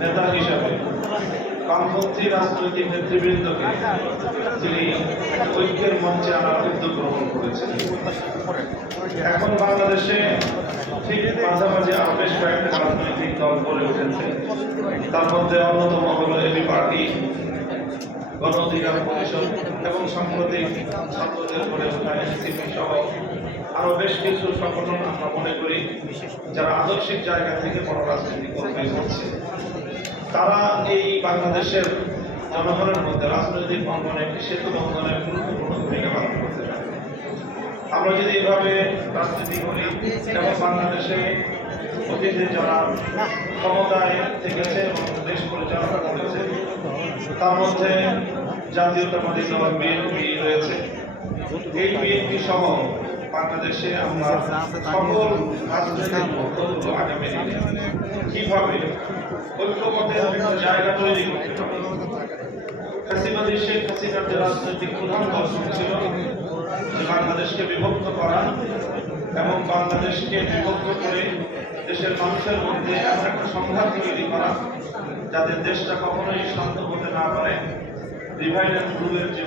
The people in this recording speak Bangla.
নেতা হিসাবে বামপন্থী রাজনৈতিক নেতৃবৃন্দকে তিনি ঐক্যের মঞ্চে আনার উদ্যোগ গ্রহণ করেছেন। এখন বাংলাদেশে ঠিক মাঝামাঝি আরো বেশ কয়েকটা রাজনৈতিক দল গড়ে উঠেছে। তার মধ্যে অন্যতম হল এবি পার্টি, গণ অধিকার পরিষদ এবং সাম্প্রতিক ছাত্রদের গড়ে ওঠা এনসিপি সহ আরো বেশ কিছু সংগঠন আমরা মনে করি যারা আদর্শিক জায়গা থেকে বড় রাজনীতি করতে হচ্ছে। তারা এই বাংলাদেশের জনগণের মধ্যে রাজনৈতিক অঙ্গনে একটি সেতু বন্ধনের গুরুত্বপূর্ণ ভূমিকা পালন করতে পারে। আমরা যদি এভাবে রাজনীতি করি এবং বাংলাদেশে অতীতে যারা ক্ষমতায় থেকেছে এবং দেশ পরিচালনা করেছে তার মধ্যে জাতীয়তাবাদী দল বিএনপি রয়েছে। এই বিএনপি সহ বাংলাদেশে আমরা সকল রাজনৈতিক দলগুলো আগামী দিনে কিভাবে ঐক্যমতের একটা জায়গা তৈরি করতে হবে। ফ্যাসিবাদী শেখ হাসিনার যে রাজনৈতিক প্রধান দর্শন ছিল যে বাংলাদেশকে বিভক্ত করা এবং বাংলাদেশকে বিভক্ত করে দেশের মানুষের মধ্যে এমন একটা সংঘাত তৈরি করা যাতে দেশটা কখনোই শান্ত হতে না পারে, ডিভাইড অ্যান্ড রুলের যে